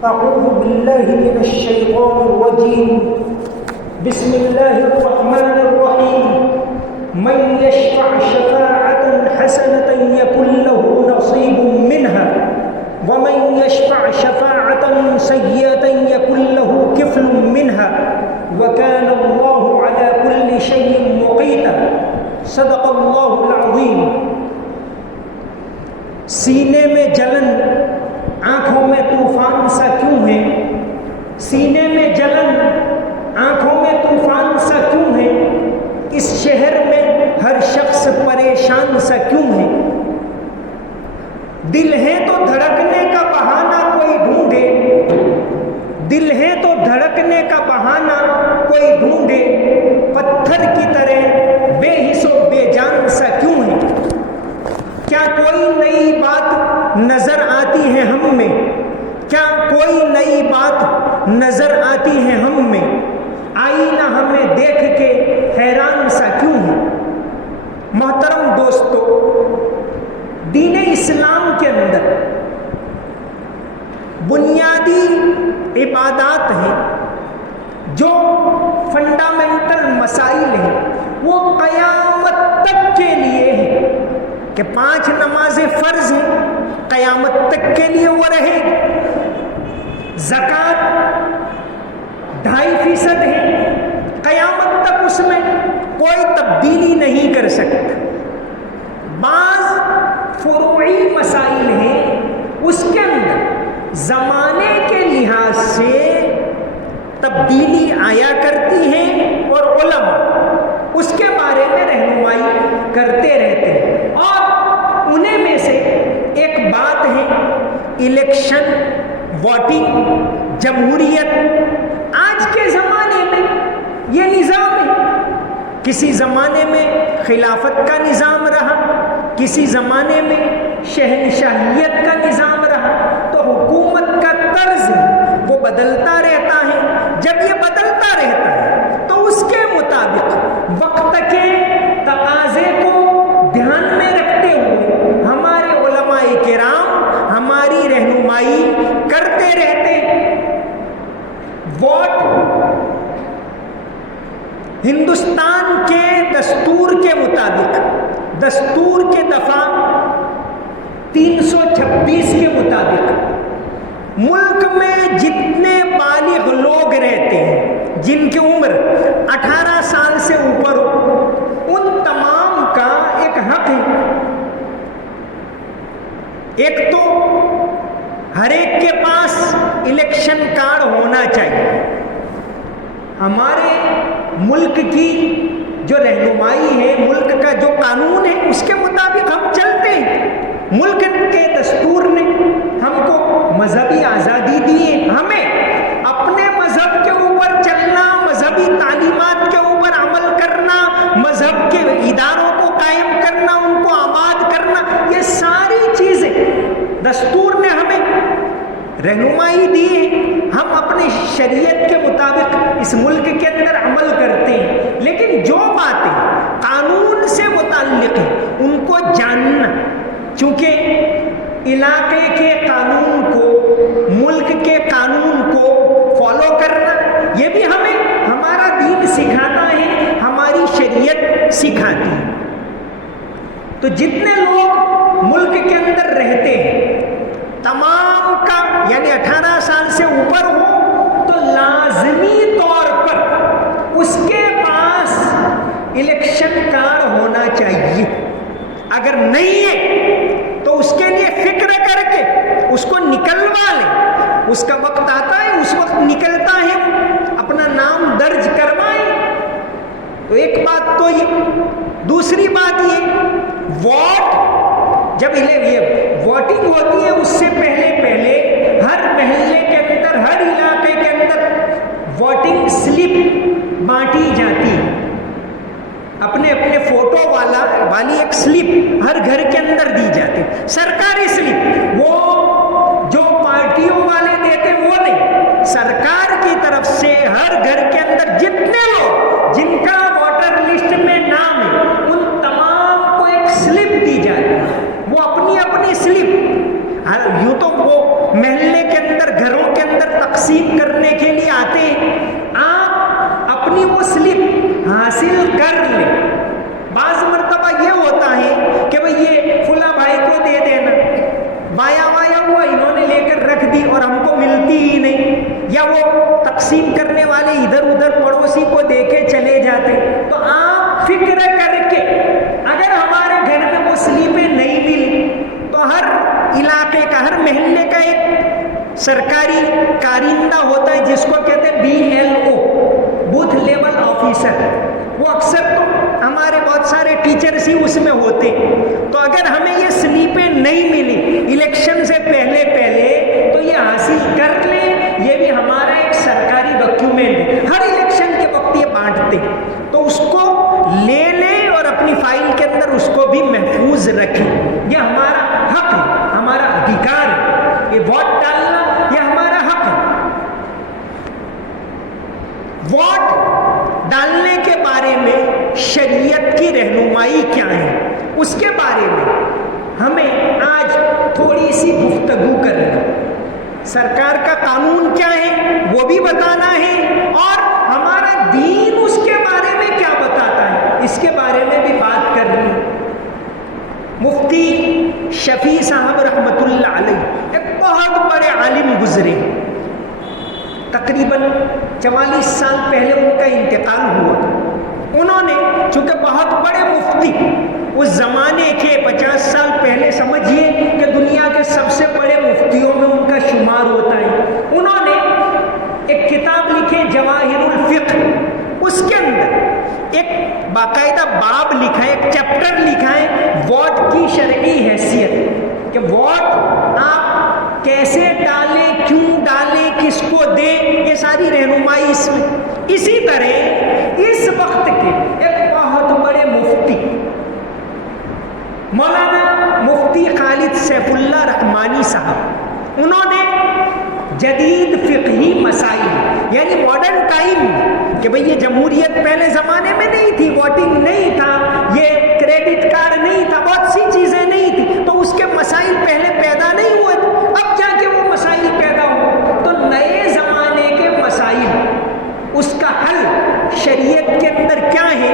أعوذ بالله من الشيطان الرجيم بسم الله الرحمن الرحيم من يشفع شفاعة حسنة يكن له نصيب منها ومن يشفع شفاعة سيئة يكن له كفل منها وكان الله على كل شيء مقيتا صدق الله العظيم. سینے میں جلن آنکھوں میں طوفان سا کیوں ہے؟ سینے میں جلن آنکھوں میں طوفان سا کیوں ہے؟ اس شہر میں ہر شخص پریشان سا کیوں ہے؟ دل ہے تو دھڑکنے کا بہانہ کوئی ڈھونڈے، دل ہے تو دھڑکنے کا بہانہ کوئی ڈھونڈے، پتھر کی طرح بے حس و بے جان سا کیوں ہے؟ کیا کوئی نئی بات نظر آتی ہے ہم میں؟ کیا کوئی نئی بات نظر آتی ہے ہم میں؟ آئینہ ہمیں دیکھ کے حیران سا کیوں ہے؟ محترم دوستو، دین اسلام کے اندر بنیادی عبادات ہیں، جو فنڈامنٹل مسائل ہیں، وہ قیامت تک کے لیے ہیں کہ 5 نمازیں فرض ہیں، قیامت تک کے لیے وہ رہے گی. زکوٰۃ 2.5% ہے، قیامت تک اس میں کوئی تبدیلی نہیں کر سکتا. بعض فروعی مسائل ہیں، اس کے اندر زمانے کے لحاظ سے تبدیلی آیا کرتی ہے اور علماء اس کے بارے میں رہنمائی کرتے رہتے ہیں. اور انہیں میں سے ایک بات ہے الیکشن، ووٹنگ، جمہوریت. آج کے زمانے میں یہ نظام ہے. کسی زمانے میں خلافت کا نظام رہا، کسی زمانے میں شہنشاہیت کا نظام رہا، تو حکومت کا طرز وہ بدلتا رہتا ہے. جب یہ بدلتا رہتا ہے تو اس کے مطابق وقت کے تقاضے کو دھیان میں رکھتے ہوئے ہمارے علماء کرام ہماری رہنمائی کرتے رہتے ہیں. ووٹ ہندوستان کے دستور کے مطابق، دستور کے دفعہ 326 کے مطابق ملک میں جتنے بالغ لوگ رہتے ہیں جن کی عمر 18 سال سے اوپر ہو، ان تمام کا ایک حق ہے. ایک تو ہر ایک کے پاس الیکشن کارڈ ہونا چاہیے. ہمارے ملک کی جو رہنمائی ہے، ملک کا جو قانون ہے، اس کے مطابق ہم چلتے ہیں. ملک کے دستور نے ہم کو مذہبی آزادی دی ہے. ہمیں اپنے مذہب کے اوپر چلنا، مذہبی تعلیمات کے اوپر عمل کرنا، مذہب کے اداروں کو قائم کرنا، ان کو آباد کرنا، یہ ساری چیزیں دستور نے ہمیں رہنمائی دی ہے. ہم اپنی شریعت کے مطابق اس ملک کے اندر عمل کرتے ہیں. لیکن جو باتیں قانون سے متعلق ہیں ان کو جاننا، چونکہ علاقے کے قانون کو، ملک کے قانون کو فالو کرنا، یہ بھی ہمیں ہمارا دین سکھاتا ہے، ہماری شریعت سکھاتی ہے. تو جتنے لوگ ملک کے اندر رہتے ہیں تمام کا، یعنی 18 سال سے اوپر ہو، تو لازمی طور پر اس کے پاس الیکشن کارڈ ہونا چاہیے. اگر نہیں ہے تو اس کے لیے فکر کر کے اس کو نکلوا لیں. اس کا وقت آتا ہے، اس وقت نکلتا ہے، اپنا نام درج کروائیں. تو ایک بات تو یہ. دوسری بات یہ، ووٹ جب یہ ووٹنگ ہوتی ہے اس سے پہلے ہر محلے کے اندر، ہر علاقے کے اندر ووٹنگ سلپ بانٹی جاتی ہے. اپنے فوٹو والی ایک سلپ ہر گھر کے اندر دی جاتی، سرکاری سلپ. وہ جو پارٹیوں والے دیتے وہ نہیں، سرکار کی طرف سے ہر گھر کے اندر جتنے لوگ جن کا ووٹر لسٹ میں نام ہے ان تمام کو ایک سلپ دی جاتی ہے. وہ اپنی سلپ، یوں تو وہ محلے کے اندر، گھروں کے اندر رکھ دی اور ہم کو ملتی ہی نہیں، یا وہ تقسیم کرنے والے ادھر ادھر پڑوسی کو دے کے چلے جاتے. تو آپ فکر کر کے اگر ہمارے گھر میں وہ سلیپیں نہیں ملی تو ہر علاقے کا، ہر محلے کا ایک سرکاری کارندہ ہوتا ہے جس کو کہتے ہیں BLO، بوتھ لیول آفیسر. وہ اکثر تو ہمارے بہت سارے ٹیچرز ہی اس میں ہوتے. تو اگر ہمیں یہ سلیپیں نہیں ملی الیکشن سے پہلے تو یہ حاصل کر لیں، یہ بھی ہمارا ایک سرکاری ڈاکیومنٹ ہے. ہر الیکشن کے وقت یہ بانٹتے، تو اس کو لے لیں اور اپنی فائل کے اندر اس کو بھی محفوظ رکھیں. یہ ہمارا حق ہے، ہمارا ادھیکار ہے. یہ ووٹ ڈالنا یہ ہمارا حق ہے. ووٹ ڈالنے کے بارے میں شریعت کی رہنمائی کیا ہے، اس کے بارے میں ہمیں آج تھوڑی سی گفتگو کرنا. سرکار کا قانون کیا ہے وہ بھی بتانا ہے، اور ہمارا دین اس کے بارے میں کیا بتاتا ہے اس کے بارے میں بھی بات کرنی. مفتی شفیع صاحب رحمۃ اللہ علیہ ایک بہت بڑے عالم گزرے، تقریباً 44 سال پہلے ان کا انتقال ہوا. انہوں نے چونکہ بہت بڑے مفتی اس زمانے کے 50 سال پہلے، سمجھیے کہ دنیا کے سب سے بڑے مفتیوں میں ان کا شمار ہوتا ہے. انہوں نے ایک کتاب لکھی جواہر الفقہ، اس کے اندر ایک باقاعدہ باب لکھا ہے، ایک چیپٹر لکھا ہے ووٹ کی شرعی حیثیت، کہ ووٹ آپ کیسے ڈالیں، کیوں ڈالیں، کس کو دیں، یہ ساری رہنمائی اس میں. اسی طرح اس وقت کے ایک بہت بڑے مفتی مولانا مفتی خالد سیف اللہ رحمانی صاحب، انہوں نے جدید فقہی مسائل، یعنی ماڈرن ٹائم، کہ بھئی یہ جمہوریت پہلے زمانے میں نہیں تھی، ووٹنگ نہیں تھا، یہ کریڈٹ کارڈ نہیں تھا، بہت سی چیزیں نہیں تھی، تو اس کے مسائل پہلے پیدا نہیں ہوئے تھے. اب جا کے وہ مسائل پیدا ہو، تو نئے زمانے کے مسائل، اس کا حل شریعت کے اندر کیا ہے.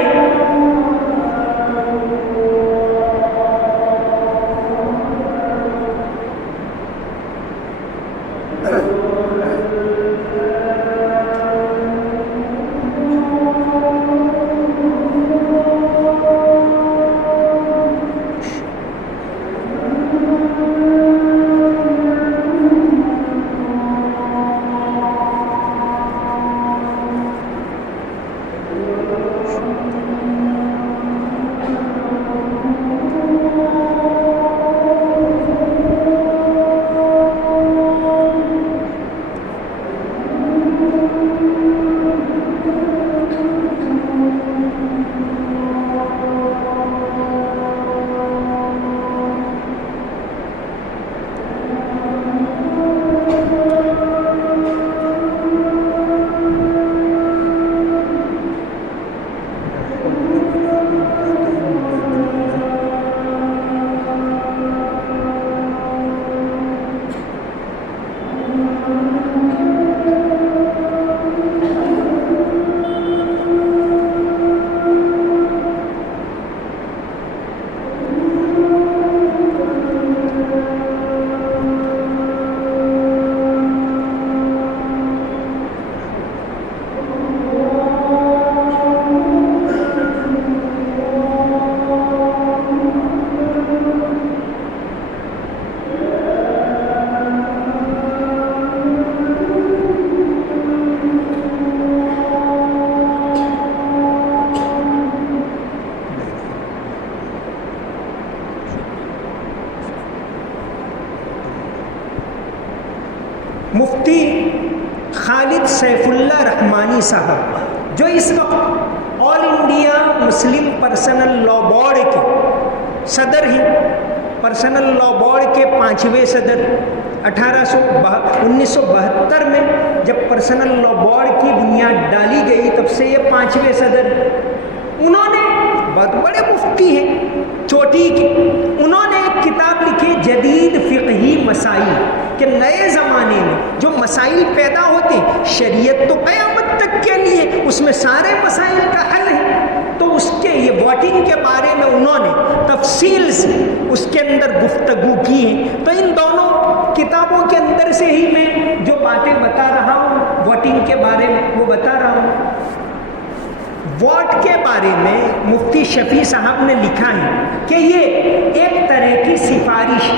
مفتی خالد سیف اللہ رحمانی صاحب، جو اس وقت آل انڈیا مسلم پرسنل لا بورڈ کے صدر ہیں، پرسنل لا بورڈ کے 5ویں صدر. 1972 میں جب پرسنل لا بورڈ کی بنیاد ڈالی گئی تب سے یہ 5ویں صدر. انہوں نے بہت بڑے مفتی ہیں چوٹی کے، انہوں نے ایک کتاب لکھی جدید فقہی مسائل، کہ نئے زمانے میں جو مسائل پیدا ہوتے ہیں، شریعت تو قیامت تک کے لیے اس میں سارے مسائل کا حل ہے. تو اس کے یہ ووٹنگ کے بارے میں انہوں نے تفصیل سے اس کے اندر گفتگو کی ہے. تو ان دونوں کتابوں کے اندر اندر سے ہی میں جو باتیں بتا رہا ہوں ووٹنگ کے بارے میں وہ بتا رہا ہوں. ووٹ کے بارے میں مفتی شفیع صاحب نے لکھا ہے کہ یہ ایک طرح کی سفارش.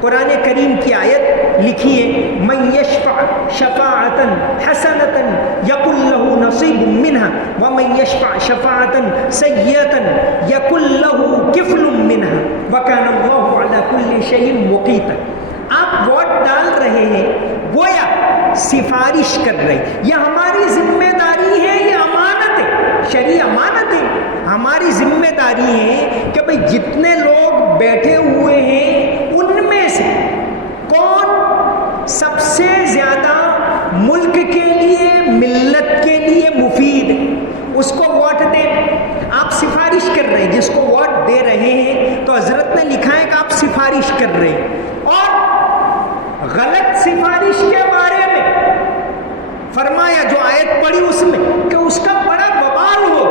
قرآن کریم کی آیت لکھی ہے من یشفع شفاعتا حسنتا یکن له نصیب منها ومن یشفع شفاعتا سیئتا یکن له کفل منها وکان اللہ علی کل شیء مقیتا. آپ ووٹ ڈال رہے ہیں گویا سفارش کر رہے ہیں. یہ ہماری ذمہ داری ہے, یہ امانت ہے, شرعی امانت ہے. ہماری ذمہ داری ہے کہ بھئی جتنے لوگ بیٹھے ہوئے ہیں ان میں سے کون سب سے زیادہ ملک کے لیے ملت کے لیے مفید ہے اس کو ووٹ دیں. آپ سفارش کر رہے ہیں, جس کو ووٹ دے رہے ہیں تو حضرت نے لکھا ہے کہ آپ سفارش کر رہے ہیں. اور غلط سفارش کے بارے میں فرمایا جو آیت پڑھی اس میں کہ اس کا بڑا وبال ہو.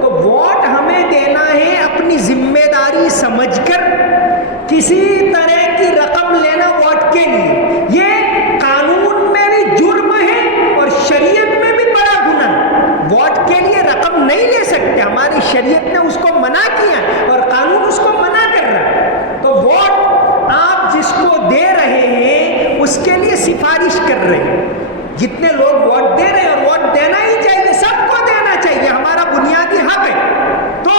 تو ووٹ ہمیں دینا ہے اپنی ذمہ داری سمجھ کر. کسی طرح کی رقم لینا ووٹ کے لیے یہ قانون میں بھی جرم ہے اور شریعت میں بھی بڑا گناہ ہے. ووٹ کے لیے رقم نہیں لے سکتے, ہماری شریعت نے اس کو منع کیا ہے اور قانون اس کو منع کر رہا ہے. تو ووٹ آپ جس کو دے رہے ہیں اس کے لیے سفارش کر رہے ہیں. جتنے لوگ ووٹ دے رہے ہیں, اور ووٹ دینا ہی چاہیے, سب کو دینا چاہیے, ہمارا بنیادی حق ہے, تو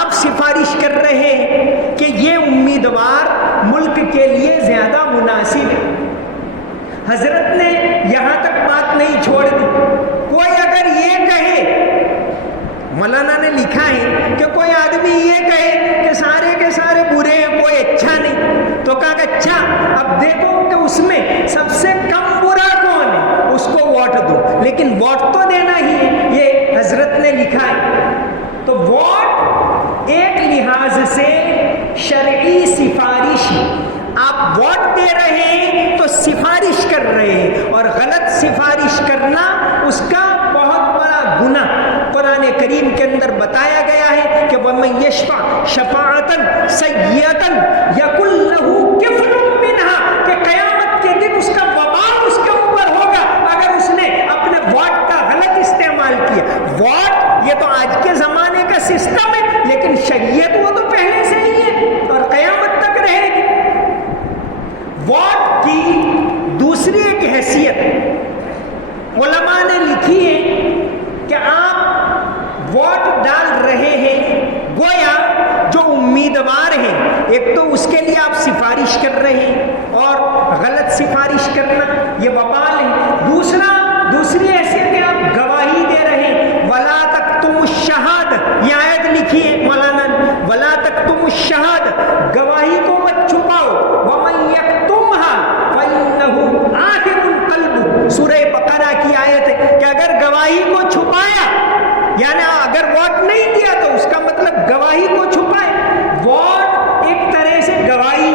آپ سفارش کر رہے ہیں کہ یہ امیدوار ملک کے لیے زیادہ مناسب ہے. حضرت نے یہاں تک بات نہیں چھوڑ دی. کوئی اگر یہ کہے, مولانا نے لکھا ہے کہ کوئی آدمی یہ کہے کہ سارے کے سارے برے ہیں, کوئی اچھا نہیں, تو کہا کہ اچھا اب دیکھو کہ اس میں سب سے کم برا کون ہے, اس کو ووٹ دو, لیکن ووٹ تو دینا ہی ہے, یہ حضرت نے لکھا ہے. تو ووٹ ایک لحاظ سے شرعی سفارش ہے. آپ ووٹ دے رہے ہیں تو سفارش کر رہے ہیں, اور غلط سفارش کرنا اس کا بہت بڑا گناہ قرآن کریم کے اندر بتایا گیا ہے کہ وَمَن يَشْفَعْ شَفَاعَةً سَيِّئَةً يَكُن لَّهُ كِفْلٌ مِّنْهَا, کہ قیامت کے دن اس کا وبال اس کے اوپر ہوگا اگر اس نے اپنے ووٹ کا غلط استعمال کیا. ووٹ یہ تو آج کے زمانے کا سسٹم ہے, لیکن شریعت وہ تو پہلے سے ہی ہے اور قیامت تک رہے گی. ووٹ کی دوسری ایک حیثیت علماء نے لکھی ہے کہ آپ ووٹ ڈال رہے ہیں گویا جو امیدوار ہیں, ایک تو اس کے لیے آپ سفارش کر رہے ہیں اور غلط سفارش کرنا یہ وبال ہے. دوسری حیثیت ہے آپ گواہی دے رہے ہیں. ولا تکتموا الشہادۃ, یہ آیت لکھی ہے مولانا, ولا تکتموا الشہادۃ, گواہی کو مت چھپاؤ. ومن یکتمھا فانہ آثم قلبہ, سورہ بقرہ کی آیت ہے کہ اگر گواہی کو چھپایا, یعنی اگر ووٹ نہیں دیا تو اس کا مطلب گواہی کو چھپائے. ووٹ ایک طرح سے گواہی,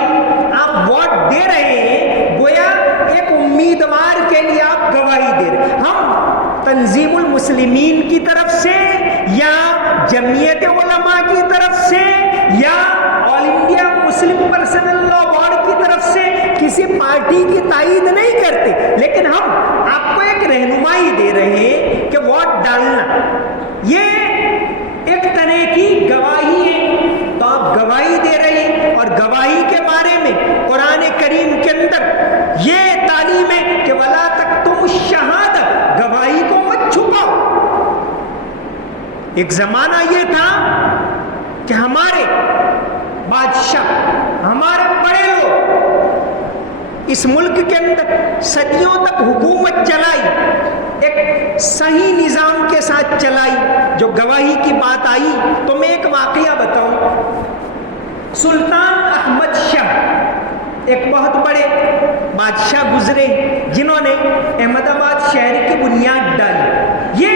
آپ ووٹ دے رہے ہیں گویا ایک امیدوار کے لیے آپ گواہی دے رہے ہیں. ہم تنظیم المسلمین کی طرف سے یا جمعیت علماء کی طرف سے یا آل انڈیا مسلم پرسنل لا بورڈ کی طرف سے کسی پارٹی کی تائید نہیں کرتے, لیکن ہم آپ کو ایک رہنمائی دے رہے ہیں کہ ووٹ ڈالنا یہ ایک طرح کی گواہی ہے. تو آپ گواہی دے رہے ہیں, اور گواہی کے بارے میں قرآن کریم کے اندر یہ تعلیم ہے کہ ولا تکتموا الشہادۃ, گواہی کو مت چھپاؤ. ایک زمانہ یہ تھا کہ ہمارے بادشاہ, ہمارے بڑے لوگ اس ملک کے اندر صدیوں تک حکومت چلائی, ایک صحیح نظام کے ساتھ چلائی. جو گواہی کی بات آئی تو میں ایک واقعہ بتاؤں. سلطان احمد شاہ ایک بہت بڑے بادشاہ گزرے جنہوں نے احمد آباد شہر کی بنیاد ڈالی. یہ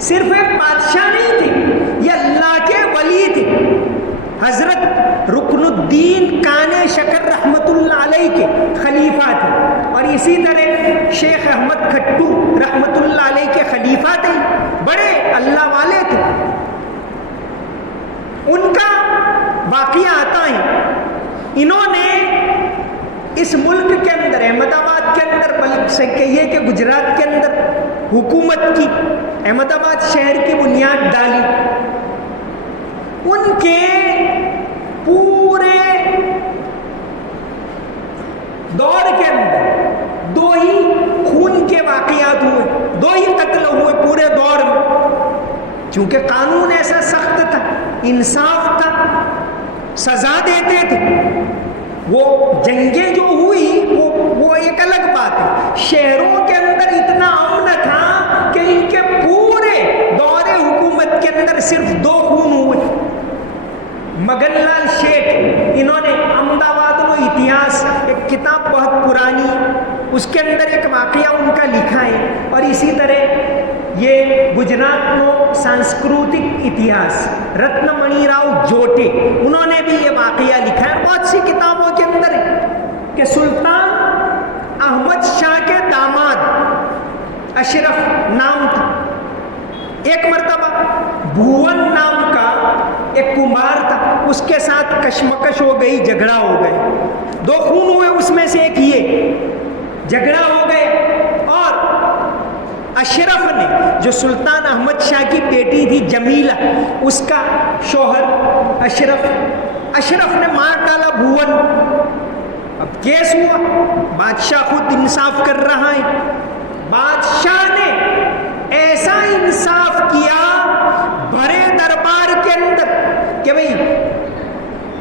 صرف ایک بادشاہ نہیں تھے, یہ اللہ کے ولی تھے. حضرت رکن الدین کانے شکر رحمت اللہ علیہ کے خلیفہ تھے, اور اسی طرح شیخ احمد کھٹو رحمت اللہ علیہ کے خلیفہ تھے. بڑے اللہ والے تھے. ان کا واقعہ آتا ہے, انہوں نے اس ملک کے اندر، احمد آباد کے اندر، بلکہ سے کہیے کہ گجرات کے اندر حکومت کی، احمد آباد شہر کی بنیاد ڈالی، ان کے پورے دور کے اندر 2 ہی خون کے واقعات ہوئے، 2 ہی قتل ہوئے پورے دور میں، چونکہ قانون ایسا سخت تھا، انصاف تھا، سزا دیتے تھے۔ وہ جنگیں جو ہوئی وہ ایک الگ بات ہے، شہروں کے اندر اتنا امن تھا کہ ان کے پورے دور حکومت کے اندر صرف 2 خون ہوئے۔ مگن لال شیخ، انہوں نے احمد آباد و اتہاس، ایک کتاب بہت پرانی، اس کے اندر ایک واقعہ ان کا لکھا ہے، اور اسی طرح یہ گجرات میں سانسکرتک اتہاس، رتن منی راؤ جوٹے، انہوں نے بھی یہ واقعہ لکھا ہے بہت سی کتابوں کے اندر کہ سلطان احمد شاہ کے داماد اشرف نام تھا، ایک مرتبہ بھون نام کا ایک کمار تھا، اس کے ساتھ کشمکش ہو گئی، جھگڑا ہو گئے، 2 خون ہوئے، اس میں سے ایک یہ جھگڑا ہو گئے، اور اشرف نے، جو سلطان احمد شاہ کی بیٹی تھی جمیلہ، اس کا شوہر اشرف نے مار ڈالا بھون۔ اب کیس ہوا، بادشاہ خود انصاف کر رہا ہے، بادشاہ نے ایسا انصاف کیا بڑے دربار کے اندر کہ بھئی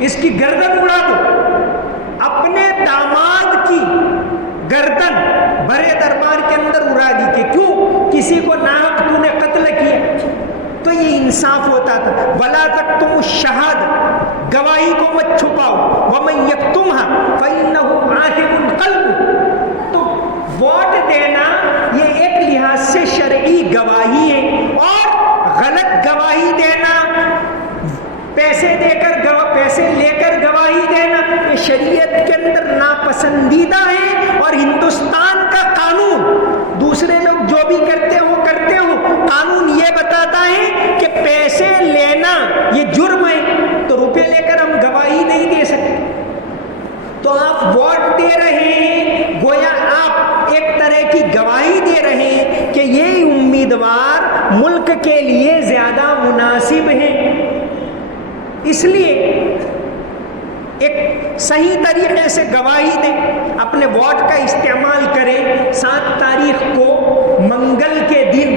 اس کی گردن اڑا دو، اپنے داماد کی گردن بڑے دربار کے اندر اڑا دی، کہ کیوں؟ کسی کو ناحق تو نے قتل کیا۔ تو یہ انصاف ہوتا تھا۔ ولا تکتموا الشہادۃ، گواہی کو مت چھپاؤ، ومن یکتمھا فإنہ آثم قلبہ۔ تو ووٹ دینا یہ ایک لحاظ سے شرعی گواہی ہے، اور غلط گواہی دینا، پیسے لے کر گواہی دینا، یہ شریعت کے اندر ناپسندیدہ ہے، اور ہندوستان کا قانون، دوسرے لوگ جو بھی کرتے ہو قانون یہ بتاتا ہے کہ پیسے لینا یہ جرم ہے، تو روپے لے کر ہم گواہی نہیں دے سکتے۔ تو آپ ووٹ دے رہے ہیں، گویا آپ ایک طرح کی گواہی دے رہے ہیں کہ یہ امیدوار ملک کے لیے زیادہ مناسب ہیں۔ اس لیے ایک صحیح طریقے سے گواہی دیں، اپنے ووٹ کا استعمال کریں۔ 7 تاریخ کو منگل کے دن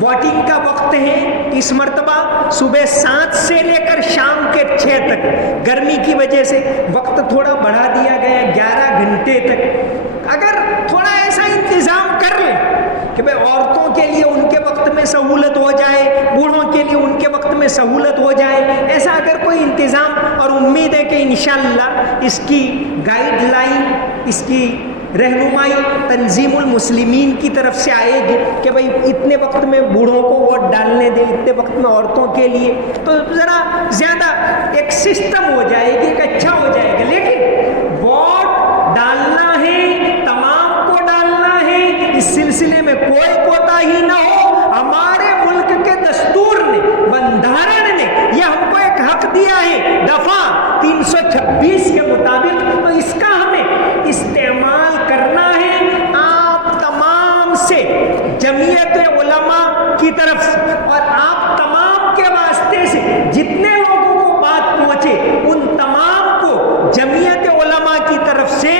ووٹنگ کا وقت ہے، اس مرتبہ صبح 7 سے لے کر شام کے 6 تک، گرمی کی وجہ سے وقت تھوڑا بڑھا دیا گیا 11 گھنٹے تک۔ اگر تھوڑا ایسا انتظام کر لیں کہ بھئی عورتوں کے لیے ان کے وقت میں سہولت ہو جائے، بوڑھوں کے لیے ان کے وقت میں سہولت ہو جائے، ایسا اگر کوئی انتظام، اور امید ہے کہ انشاءاللہ اس کی گائیڈ لائن، اس کی رہنمائی تنظیم المسلمین کی طرف سے آئے گی کہ بھئی اتنے وقت میں بوڑھوں کو ووٹ ڈالنے دیں، اتنے وقت میں عورتوں کے لیے، تو ذرا زیادہ ایک سسٹم ہو جائے گی، ایک اچھا ہو جائے گا۔ لیکن ووٹ ڈالنا ہے، تمام کو ڈالنا ہے، اس سلسلے میں کوئی کوتاہی نہ ہو۔ ہمارے ملک کے دستور نے، بندھارن نے یہ ہم کو ایک حق دیا ہے دفعہ 326 کے مطابق، تو اس کا ہمیں استعمال کرنا ہے۔ آپ تمام سے، جمعیت علماء کی طرف سے اور آپ تمام کے واسطے سے، جتنے لوگوں کو بات پہنچے ان تمام کو جمعیت علماء کی طرف سے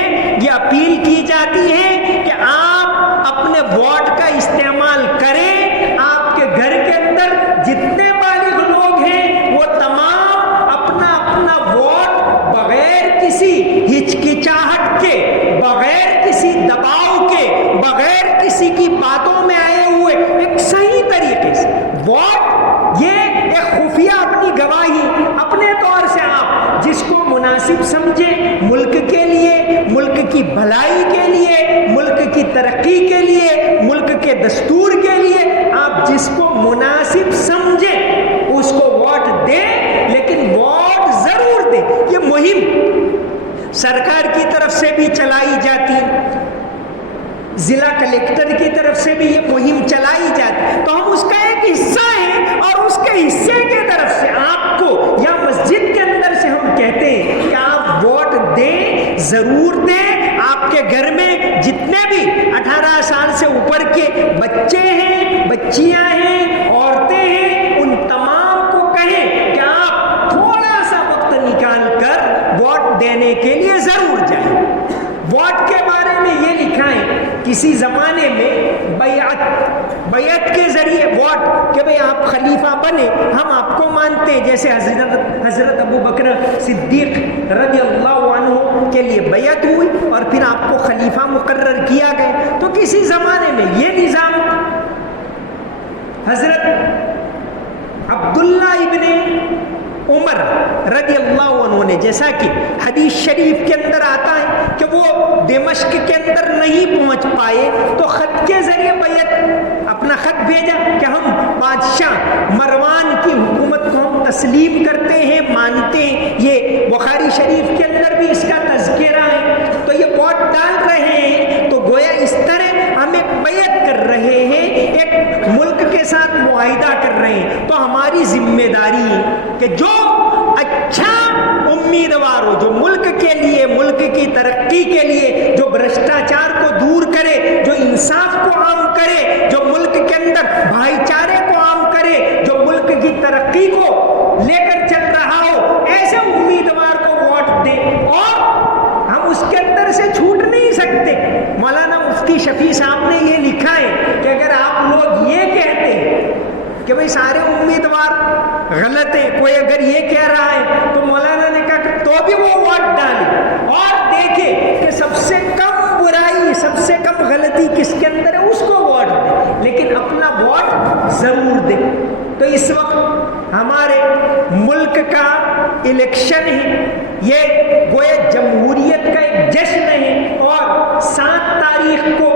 یہ اپیل کی جاتی ہے کہ آپ اپنے ووٹ کا استعمال کریں۔ آپ کے گھر کے اندر جتنے بالغ لوگ ہیں وہ تمام اپنا اپنا ووٹ بغیر کسی ہچکچاہٹ کے، بغیر کسی دباؤ کے، بغیر کسی کی باتوں میں آئے ہوئے ایک صحیح طریقے سے ووٹ، یہ ایک خفیہ اپنی گواہی اپنے طور سے آپ جس کو مناسب سمجھیں، ملک کے لیے، ملک کی بھلائی کے لیے، ملک کی ترقی کے لیے، ملک کے دستور کے لیے، آپ جس کو مناسب سمجھیں اس کو ووٹ دیں، لیکن ووٹ ضرور دیں۔ یہ مہم سرکار کی طرف سے بھی چلائی جاتی، ضلع کلیکٹر کی طرف سے بھی یہ مہم چلائی جاتی، تو ہم اس کا ایک حصہ ہیں، اور اس کے حصے کی طرف سے آپ کو یا مسجد کے اندر سے ہم کہتے ہیں کہ آپ ووٹ دیں، ضرور دیں، آپ کے گھر میں جتنے بھی 18 سال سے اوپر کے بچے ہیں، بچیاں ہیں، عورتیں ہیں، ان تمام کو کہیں کہ آپ تھوڑا سا وقت نکال کر ووٹ دینے کے لیے ضرور جائیں۔ ووٹ کے بارے میں یہ لکھا ہے کسی زمانے میں بیعت کے ذریعے ووٹ کہ بھئی آپ خلیفہ بنے، ہم آپ کو مانتے ہیں، جیسے حضرت ابو بکر صدیق رضی اللہ عنہ کے لیے بیعت ہوئی اور پھر آپ کو خلیفہ مقرر کیا گیا۔ تو کسی زمانے میں یہ نظام حضرت عبداللہ ابن عمر رضی اللہ عنہ نے، جیسا کہ حدیث شریف کے اندر آتا ہے کہ وہ دمشق کے اندر نہیں پہنچ پائے تو خط کے ذریعے بیعت اپنا خط بھیجا کہ ہم بادشاہ مروان کی حکومت کو ہم تسلیم کرتے ہیں، مانتے ہیں۔ یہ بخاری شریف کے اندر بھی اس کا تذکرہ ہے۔ تو یہ ووٹ ڈال رہے ہیں تو گویا اس طرح ہم ایک بیعت کر رہے ہیں، ایک ملک کے ساتھ معاہدہ کر رہے ہیں۔ تو ہماری ذمہ داری ہے کہ جو اچھا امیدوار ہو، جو ملک کے لیے، ملک کی ترقی کے لیے، جو بھرشٹاچار کو دور کرے، جو انصاف کو عام کرے، جو ملک کے اندر بھائی چارے کو عام کرے، جو ملک کی ترقی کو لے کر چل رہا ہو، ایسے امیدوار کو ووٹ دے۔ اور ہم اس کے اندر سے چھوٹ نہیں سکتے۔ مولانا مفتی شفیع صاحب نے یہ لکھا ہے کہ اگر آپ لوگ یہ کہتے ہیں کہ بھئی سارے امیدوار غلط ہیں، کوئی اگر یہ کہہ رہا ہے تو مولانا نے کہا کہ تو بھی وہ ووٹ ڈالے اور دیکھے کہ سب سے کم برائی، سب سے کم غلطی کس کے اندر ہے، اس کو ووٹ دے، لیکن اپنا ووٹ ضرور دے۔ تو اس وقت ہمارے ملک کا الیکشن ہے، یہ گویا جمہوریت کا ایک جشن ہے، اور 7 تاریخ کو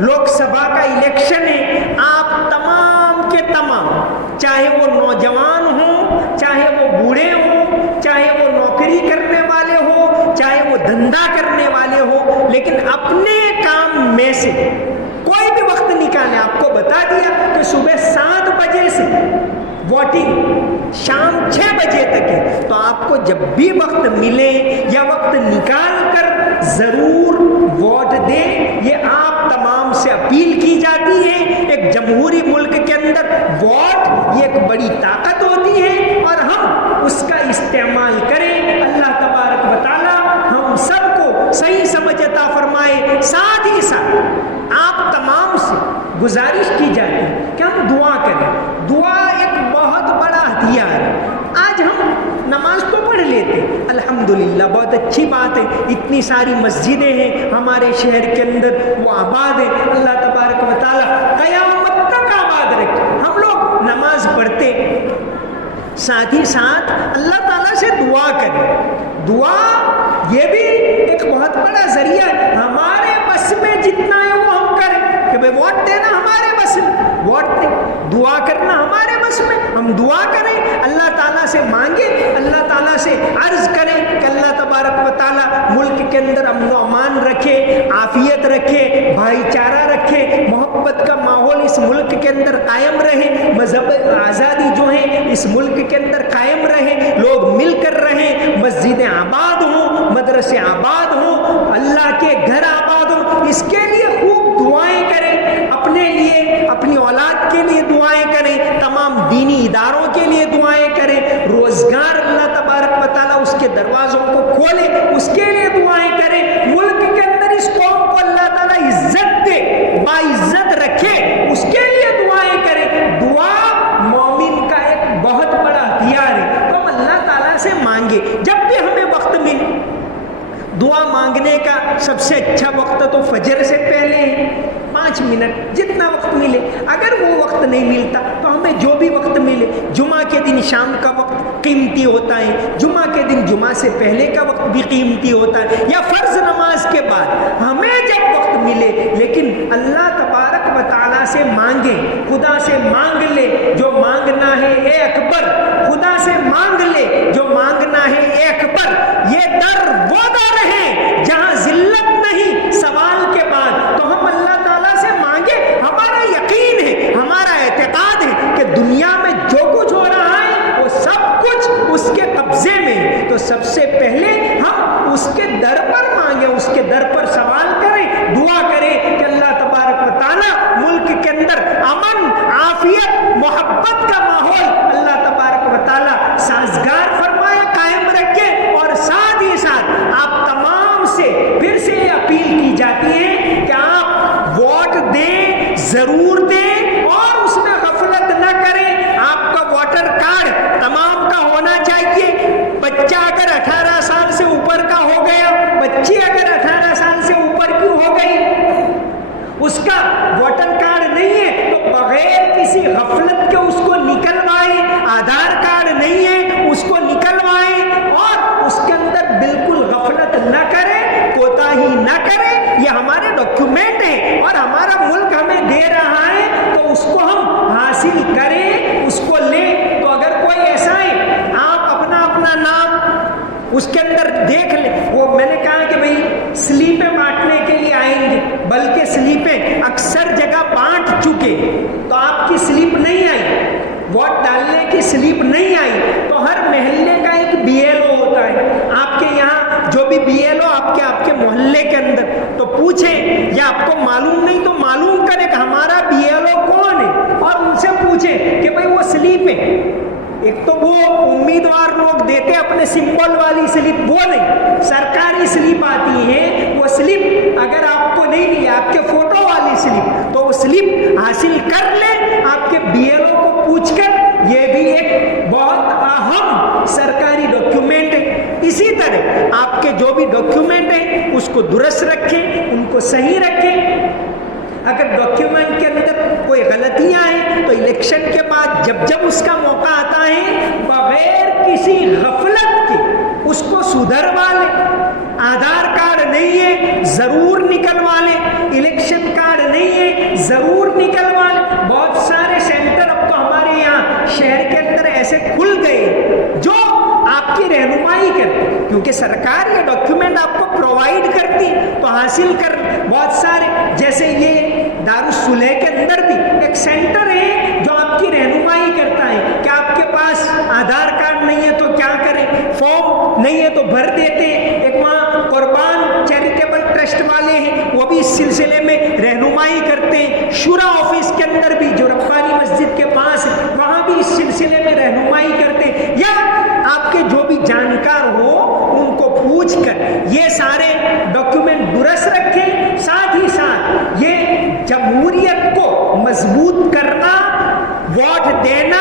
لوک سبھا کا الیکشن ہے۔ آپ تمام کے تمام، چاہے وہ نوجوان ہوں، چاہے وہ بوڑھے ہوں، چاہے وہ نوکری کرنے والے ہوں، چاہے وہ دھندا کرنے والے ہوں، لیکن اپنے کام میں سے کوئی بھی وقت نکالیں۔ آپ کو بتا دیا کہ صبح 7 بجے سے ووٹنگ شام 6 بجے تک ہے، تو آپ کو جب بھی وقت ملے یا وقت نکال کر ضرور ووٹ دیں۔ یہ آپ تمام سے اپیل کی جاتی ہے۔ ایک جمہوری ملک کے اندر ووٹ یہ ایک بڑی طاقت ہوتی ہے اور ہم اس کا استعمال کریں۔ اللہ تبارک و تعالی ہم سب کو صحیح سمجھ عطا فرمائے۔ ساتھ ہی ساتھ آپ تمام سے گزارش کی جاتی ہے کہ ہم دعا کریں۔ دعا ایک بہت بڑا ہتھیار ہے۔ آج ہم نماز تو پڑھ لیتے، الحمدللہ، بہت اچھی بات ہے، اتنی ساری مسجدیں ہیں ہمارے شہر کے اندر، وہ آباد ہیں۔ اللہ تبارک و تعالی قیامت تک آباد رکھے۔ ہم لوگ نماز پڑھتے، ساتھ ہی ساتھ اللہ تعالیٰ سے دعا کریں۔ دعا یہ بھی ایک بہت بڑا ذریعہ ہے۔ ہمارے بس میں جتنا ہے وہ ہم کریں کہ بھئی ووٹ دینا ہمارے بس میں، ووٹ دیں، دعا کرنا ہمارے بس میں، ہم دعا کریں، اللہ تعالیٰ سے مانگیں، اللہ تعالیٰ سے عرض کریں کہ اللہ تبارک و تعالیٰ ملک کے اندر امن و امان رکھے، عافیت رکھے، بھائی چارہ رکھے، محبت کا ماحول اس ملک کے اندر قائم رہے، مذہب آزادی جو ہے اس ملک کے اندر قائم رہے، لوگ مل کر رہیں، مسجدیں آباد ہوں، مدرسے آباد ہوں، اللہ کے گھر آباد ہوں۔ اس کے لیے خوب دعائیں کریں، اپنے لیے، اپنی اولاد کے لیے دعائیں کریں، تمام دینی اداروں کے لیے دعائیں کریں، روزگار اللہ تبارک و تعالیٰ اس کے دروازوں کو کھولے اس کے لیے دعائیں کریں، ملک کے اندر اس قوم کو اللہ تعالیٰ عزت دے، باعزت رکھے، اس کے لیے دعائیں کریں۔ دعا مومن کا ایک بہت بڑا ہتھیار ہے۔ تو ہم اللہ تعالیٰ سے مانگے جب بھی ہمیں وقت ملے۔ دعا مانگنے کا سب سے اچھا وقت تو فجر سے پہلے ہے، 5 منٹ جتنا وقت ملے۔ اگر وہ وقت نہیں ملتا تو ہمیں جو بھی وقت ملے، جمعہ کے دن شام کا وقت قیمتی ہوتا ہے، جمعہ کے دن جمعہ سے پہلے کا وقت بھی قیمتی ہوتا ہے، یا فرض نماز کے بعد ہمیں جب وقت ملے، لیکن اللہ تبارک و تعالیٰ سے مانگیں، خدا سے مانگ لے، جو مانگنا ہے اے اکبر، خدا سے مانگ لے جو مانگنا ہے اے اکبر۔ یہ در وہ در ہے جہاں ذلت نہیں سوال کے بعد، تو ہم اللہ تعالیٰ سے مانگے۔ ہمارا یقین ہے، ہمارا اعتقاد ہے کہ دنیا میں جو کچھ ہو رہا ہے وہ سب کچھ اس کے قبضے میں ہے، تو سب سے پہلے ہم اس کے در پر مانگیں، اس کے در پر سوال پھر سے یہ اپیل کی جاتی ہے کہ آپ ووٹ دیں، ضرور دیں، اور اس میں غفلت نہ کریں۔ آپ کا ووٹر کارڈ تمام کا ہونا چاہیے۔ بچہ اگر 18 سال سے اوپر کا ہو گیا، بچی اگر 18 سال سے اوپر کی ہو گئی، اس کا ووٹر کارڈ نہیں ہے تو بغیر کسی غفلت کے اس کو نکلوائیں۔ آدھار کارڈ نہیں ہے اس کو نکلوائیں، اور اس کے اندر بالکل غفلت نہ کریں، کوتاہی نہ کریں۔ یہ ہمارے ڈاکیومنٹ ہیں اور ہمارا ملک ہمیں دے رہا ہے تو اس کو ہم حاصل کریں، اس کو لیں۔ تو اگر کوئی ایسا ہے، آپ اپنا اپنا نام اس کے اندر دیکھ لیں۔ وہ میں نے کہا کہ بھئی سلیپیں بانٹنے کے لیے آئیں گے، بلکہ سلیپیں اکثر جگہ بانٹ چکے، تو آپ کی سلیپ نہیں آئی، ووٹ ڈالنے کی سلیپ نہیں آئی، تو ہر محلے کا ایک بی ایل او ہوتا ہے۔ آپ کے یہاں جو بھی بی ایل او آپ کے محلے کے اندر، تو پوچھیں، یا آپ کو معلوم نہیں تو معلوم کریں کہ ہمارا بی ایل او کون ہے، اور ان سے پوچھیں کہ بھئی وہ سلیپیں، ایک تو وہ امیدوار لوگ دیتے اپنے سمبل والی سلپ، وہ نہیں، سرکاری سلپ آتی ہے، وہ سلپ اگر آپ کو نہیں ملی، آپ کے فوٹو والی سلپ، تو وہ سلپ حاصل کر لیں آپ کے بی ایل او کو پوچھ کر۔ یہ بھی ایک بہت اہم سرکاری ڈاکیومنٹ ہے۔ اسی طرح آپ کے جو بھی ڈاکیومنٹ ہیں اس کو درست رکھیں، ان کو صحیح رکھیں۔ اگر ڈاکیومنٹ کے اندر کوئی غلطیاں ہیں تو الیکشن کے بعد جب اس کا موقع آتا ہے، بغیر کسی غفلت کے اس کو سدھروا لیں۔ آدھار کارڈ نہیں ہے ضرور نکلوا لیں، الیکشن کارڈ نہیں ہے ضرور نکلوا لیں۔ بہت سارے سینٹر اب تو ہمارے یہاں شہر کے اندر ایسے کھل گئے جو آپ کی رہنمائی کرتے، کیونکہ سرکار یہ ڈاکیومنٹ آپ کو پرووائڈ کرتی تو حاصل کر۔ بہت سارے جیسے یہ دارالصلح کے اندر بھی ایک سینٹر ہے جو آپ کی رہنمائی کرتا ہے کہ آپ کے پاس آدھار کارڈ نہیں ہے تو کیا کریں، فارم نہیں ہے تو بھر دیتے ہیں۔ ایک وہاں قربان چیریٹیبل ٹرسٹ والے ہیں، وہ بھی اس سلسلے میں رہنمائی کرتے ہیں۔ شورا آفس کے اندر بھی جو ربانی مسجد کے پاس ہے، وہاں بھی اس سلسلے میں رہنمائی کرتے ہیں۔ یا آپ کے جو بھی جانکار ہو ان کو پوچھ کر یہ سارے ڈاکیومنٹ درست رکھیں۔ ساتھ ہی ساتھ یہ جمہوریت کو مضبوط کرنا، ووٹ دینا،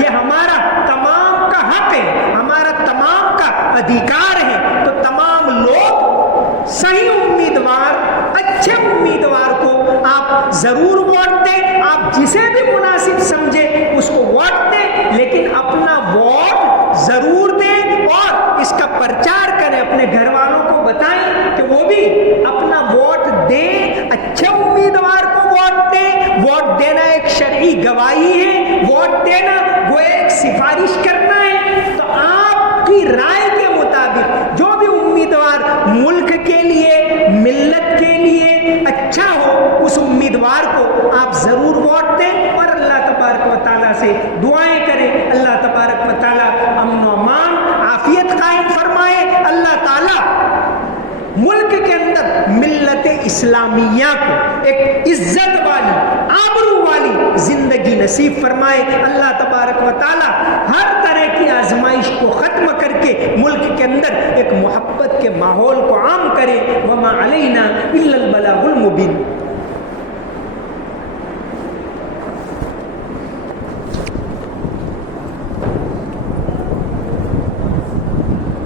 یہ ہمارا تمام کا حق ہے، ہمارا تمام کا ادھیکار ہے۔ تو تمام لوگ صحیح امیدوار، اچھے امیدوار کو آپ ضرور ووٹ دیں۔ آپ جسے بھی مناسب سمجھیں اس کو ووٹ دیں، لیکن اپنا ووٹ ضرور دیں اور اس کا پرچار کریں، اپنے گھر والوں کو بتائیں کہ وہ بھی اپنا ووٹ دیں، اچھے امیدوار کو ووٹ دیں۔ ووٹ دینا ایک شرعی گواہی ہے، ووٹ دینا وہ ایک سفارش کرنا ہے۔ تو آپ کی رائے کے مطابق جو بھی امیدوار ملک کے لیے، ملت کے لیے اچھا ہو، اس امیدوار کو آپ ضرور ووٹ دیں، اور اللہ تبارک و تعالیٰ سے دعائیں کریں۔ اللہ تبارک و تعالیٰ امن و امان، عافیت قائم فرمائے۔ اللہ تعالیٰ ملک کے اندر ملت اسلامیہ کو ایک عزت والی، آبرو والی زندگی نصیب فرمائے۔ اللہ تبارک و تعالیٰ ہر طرح کی آزمائش کو ختم کر کے ملک کے اندر ایک محبت کے ماحول کو عام کرے۔ وما علینا الا البلاغ المبین۔